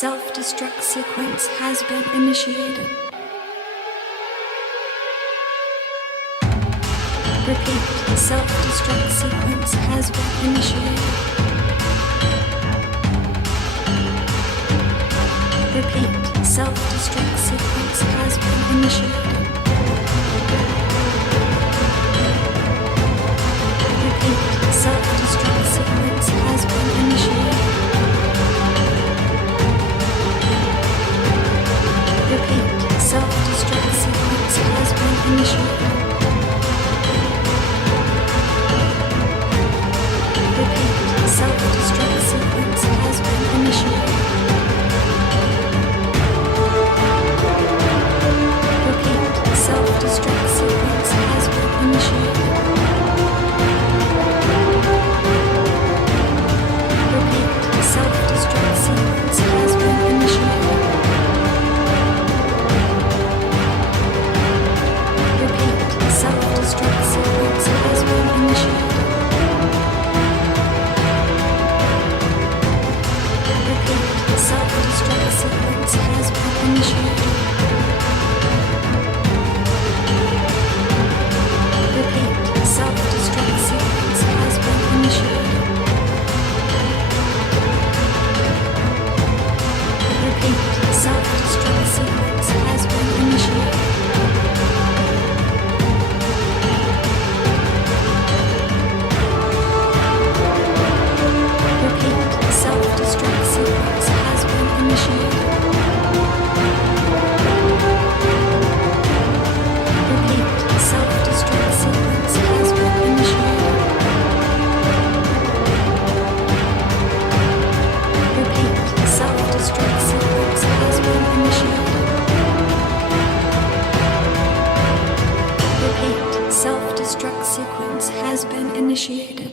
self-destruct sequence has been initiated. Repeat, self-destruct sequence has been initiated. Repeat, self-destruct sequence has been initiated. Repeat, self-destruct sequence has been initiated. Repeat, self-destruct sequence has been initiated. Repeat, self-destruct sequence has been initiated. Repeat, self-destruct sequence has been initiated. Repeat, self-destruct sequence has been initiated. Repeat, self-destruct sequence has been initiated. Repeat, self-destruct sequence has been initiated. Repeat, self-destruct sequence has been initiated. Repeat, self-destruct sequence has been initiated. Repeat, self-destruct sequence has been initiated. Repeat, self-destruct sequence has been initiated. Repeat, self-destruct sequence has been initiated. Repeat, self-destruct sequence has been initiated.